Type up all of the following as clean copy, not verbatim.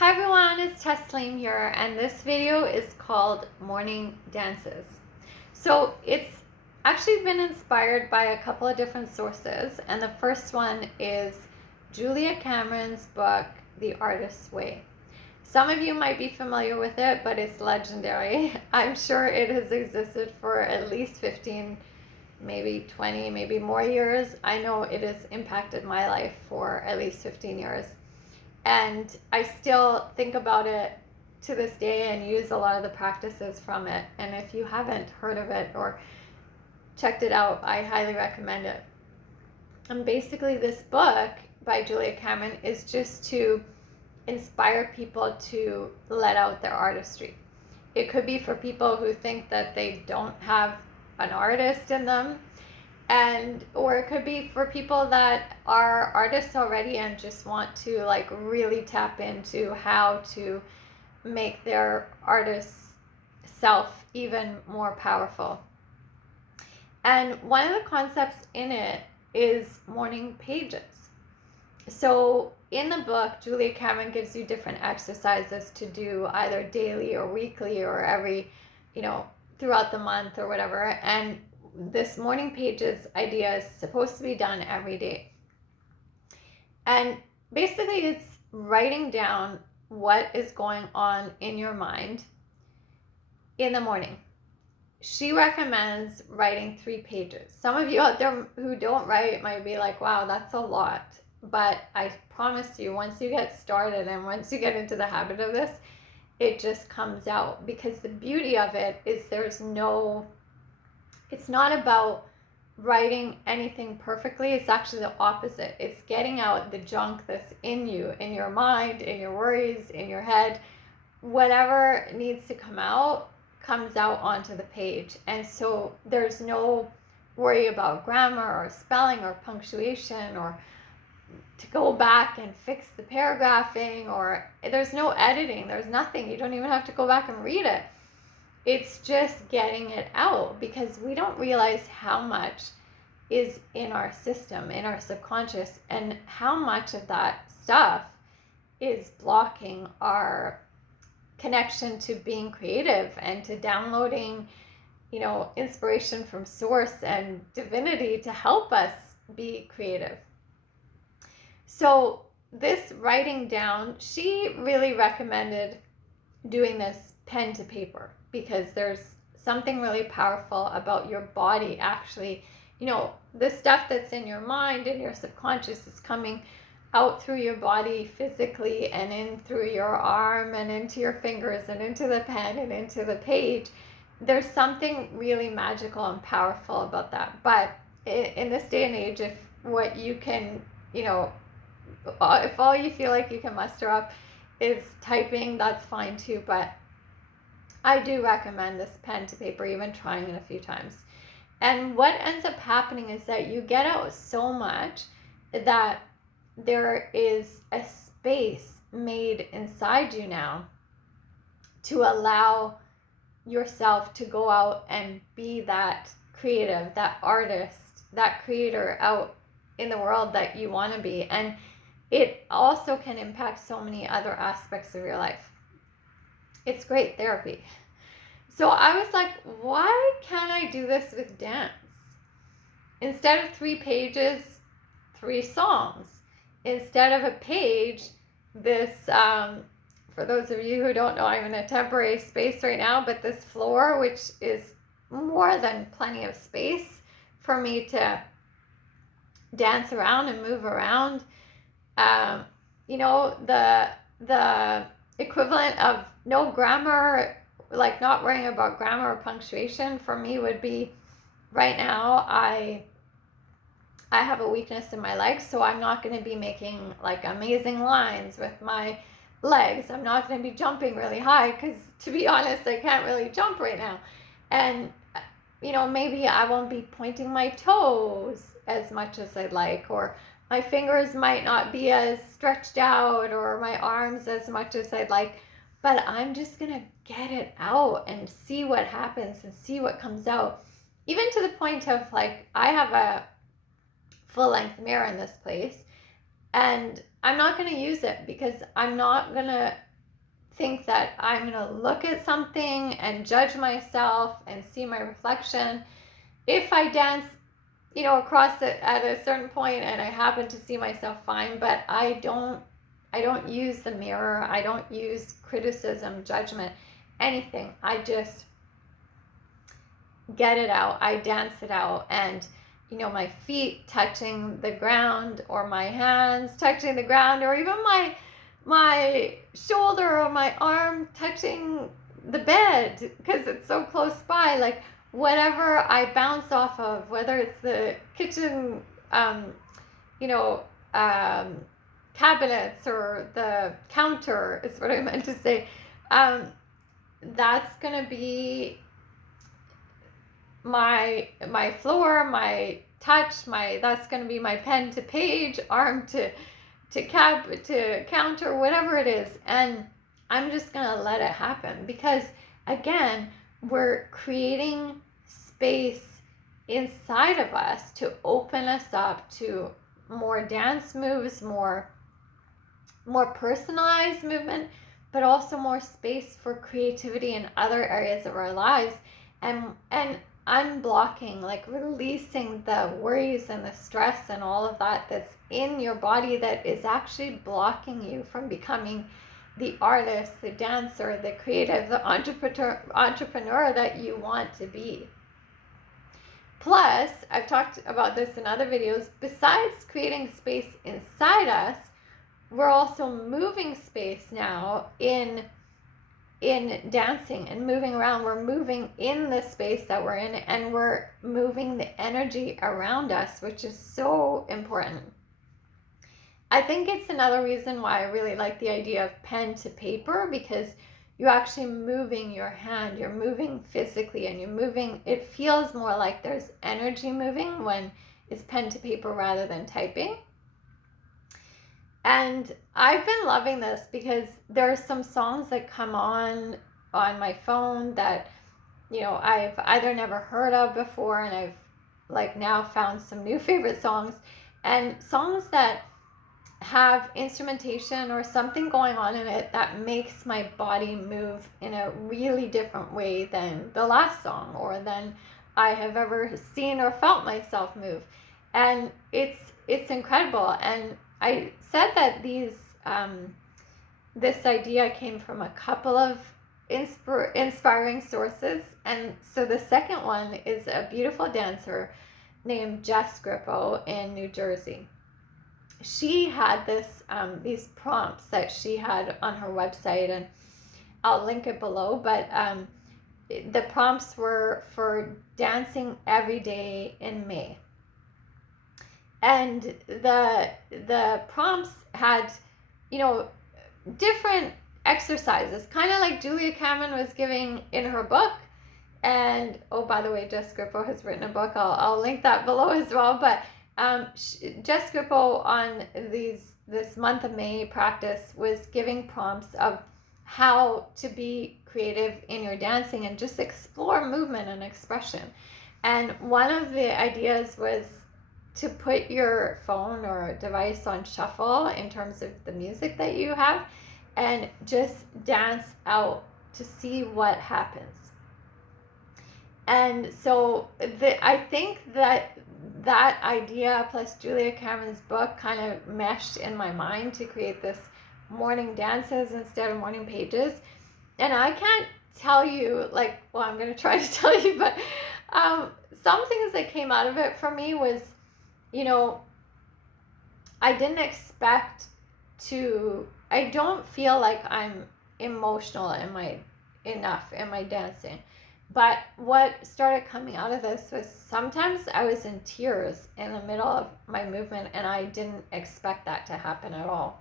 Hi everyone, it's Tasleem here, and this video is called Morning Dances. So it's actually been inspired by a couple of different sources, and the first one is Julia Cameron's book, The Artist's Way. Some of you might be familiar with it, but it's legendary. I'm sure it has existed for at least 15, maybe 20, maybe more years. I know it has impacted my life for at least 15 years. And I still think about it to this day and use a lot of the practices from it. And if you haven't heard of it or checked it out, I highly recommend it. And basically, this book by Julia Cameron is just to inspire people to let out their artistry. It could be for people who think that they don't have an artist in them, or it could be for people that are artists already and just want to really tap into how to make their artist self even more powerful. And one of the concepts in it is morning pages. So in the book, Julia Cameron gives you different exercises to do either daily or weekly or every, throughout the month or whatever. And this morning pages idea is supposed to be done every day. And basically it's writing down what is going on in your mind in the morning. She recommends writing 3 pages. Some of you out there who don't write might be like, wow, that's a lot. But I promise you, once you get started and once you get into the habit of this, it just comes out. Because the beauty of it is it's not about writing anything perfectly. It's actually the opposite. It's getting out the junk that's in you, in your mind, in your worries, in your head. Whatever needs to come out comes out onto the page. And so there's no worry about grammar or spelling or punctuation or to go back and fix the paragraphing, or there's no editing. There's nothing. You don't even have to go back and read it. It's just getting it out, because we don't realize how much is in our system, in our subconscious, and how much of that stuff is blocking our connection to being creative and to downloading, inspiration from source and divinity to help us be creative. So this writing down, she really recommended doing this pen to paper, because there's something really powerful about your body actually. The stuff that's in your mind and your subconscious is coming out through your body physically and in through your arm and into your fingers and into the pen and into the page. There's something really magical and powerful about that. But in this day and age, if what you can, if all you feel like you can muster up is typing, that's fine too. But I do recommend this pen to paper, even trying it a few times. And what ends up happening is that you get out so much that there is a space made inside you now to allow yourself to go out and be that creative, that artist, that creator out in the world that you want to be. And it also can impact so many other aspects of your life. It's great therapy. So I was like, why can't I do this with dance? Instead of 3 pages, 3 songs. Instead of a page, this, for those of you who don't know, I'm in a temporary space right now, but this floor, which is more than plenty of space for me to dance around and move around. The equivalent of no grammar, like not worrying about grammar or punctuation for me would be, right now I have a weakness in my legs, so I'm not going to be making like amazing lines with my legs. I'm not going to be jumping really high, because to be honest, I can't really jump right now. And maybe I won't be pointing my toes as much as I'd like, or my fingers might not be as stretched out, or my arms as much as I'd like. But I'm just going to get it out and see what happens and see what comes out. Even to the point of I have a full-length mirror in this place, and I'm not going to use it because I'm not going to think that I'm going to look at something and judge myself and see my reflection. If I dance, across it at a certain point and I happen to see myself fine, but I don't use the mirror. I don't use criticism, judgment, anything. I just get it out. I dance it out. And my feet touching the ground, or my hands touching the ground, or even my shoulder or my arm touching the bed because it's so close by, like whatever I bounce off of, whether it's the kitchen cabinets or the counter, is what I meant to say. That's gonna be my floor, my touch, that's gonna be my pen to page, arm to counter, whatever it is. And I'm just gonna let it happen, because again, we're creating space inside of us to open us up to more dance moves, more personalized movement, but also more space for creativity in other areas of our lives, and unblocking, like releasing the worries and the stress and all of that that's in your body that is actually blocking you from becoming the artist, the dancer, the creative, the entrepreneur that you want to be. Plus, I've talked about this in other videos, besides creating space inside us, we're also moving space now in dancing and moving around. We're moving in the space that we're in, and we're moving the energy around us, which is so important. I think it's another reason why I really like the idea of pen to paper, because you're actually moving your hand, you're moving physically, and you're moving, it feels more like there's energy moving when it's pen to paper rather than typing. And I've been loving this because there are some songs that come on my phone that, I've either never heard of before, and I've like now found some new favorite songs, and songs that have instrumentation or something going on in it that makes my body move in a really different way than the last song, or than I have ever seen or felt myself move. And it's incredible. And I said that this idea came from a couple of inspiring sources. And so the second one is a beautiful dancer named Jess Grippo in New Jersey. She had these prompts that she had on her website, and I'll link it below, but the prompts were for dancing every day in May. And the prompts had, different exercises, kind of like Julia Cameron was giving in her book. And oh, by the way, Jess Grippo has written a book. I'll link that below as well. But Jess Grippo on this month of May practice was giving prompts of how to be creative in your dancing and just explore movement and expression. And one of the ideas was to put your phone or device on shuffle in terms of the music that you have, and just dance out to see what happens. And so I think that idea plus Julia Cameron's book kind of meshed in my mind to create this morning dances instead of morning pages. And I can't tell you, I'm going to try to tell you, but some things that came out of it for me was, I didn't expect I don't feel like I'm emotional enough in my dancing. But what started coming out of this was sometimes I was in tears in the middle of my movement, and I didn't expect that to happen at all.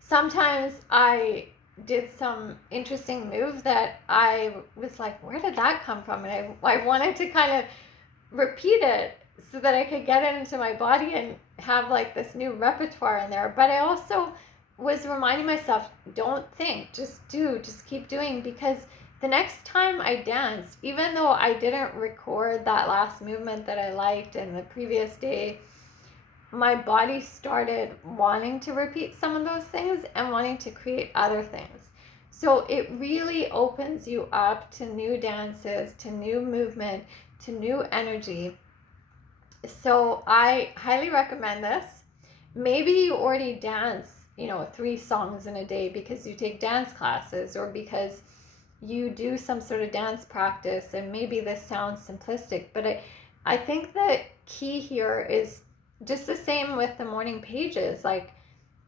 Sometimes I did some interesting move that I was like, where did that come from? And I wanted to kind of repeat it so that I could get it into my body and have this new repertoire in there. But I also was reminding myself, don't think, just do, just keep doing, because the next time I danced, even though I didn't record that last movement that I liked in the previous day, my body started wanting to repeat some of those things and wanting to create other things. So it really opens you up to new dances, to new movement, to new energy. So I highly recommend this. Maybe you already dance, 3 songs in a day because you take dance classes, or because you do some sort of dance practice, and maybe this sounds simplistic, but I think the key here is just the same with the morning pages. Like,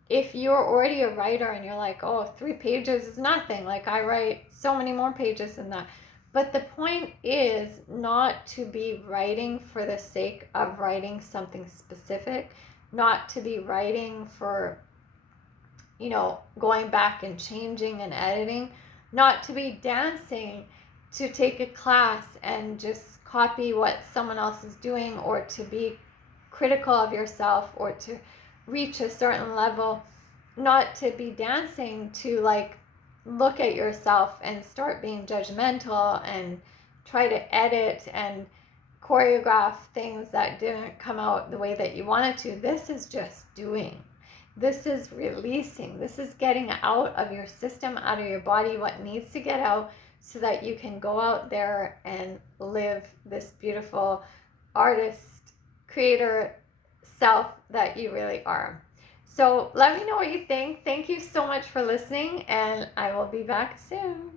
if you're already a writer and you're like, oh, 3 pages is nothing, like I write so many more pages than that. But the point is not to be writing for the sake of writing something specific, not to be writing for, going back and changing and editing, not to be dancing to take a class and just copy what someone else is doing, or to be critical of yourself, or to reach a certain level, not to be dancing to like look at yourself and start being judgmental and try to edit and choreograph things that didn't come out the way that you wanted to. This is just doing. This is releasing. This is getting out of your system, out of your body, what needs to get out, so that you can go out there and live this beautiful artist, creator self that you really are. So let me know what you think. Thank you so much for listening, and I will be back soon.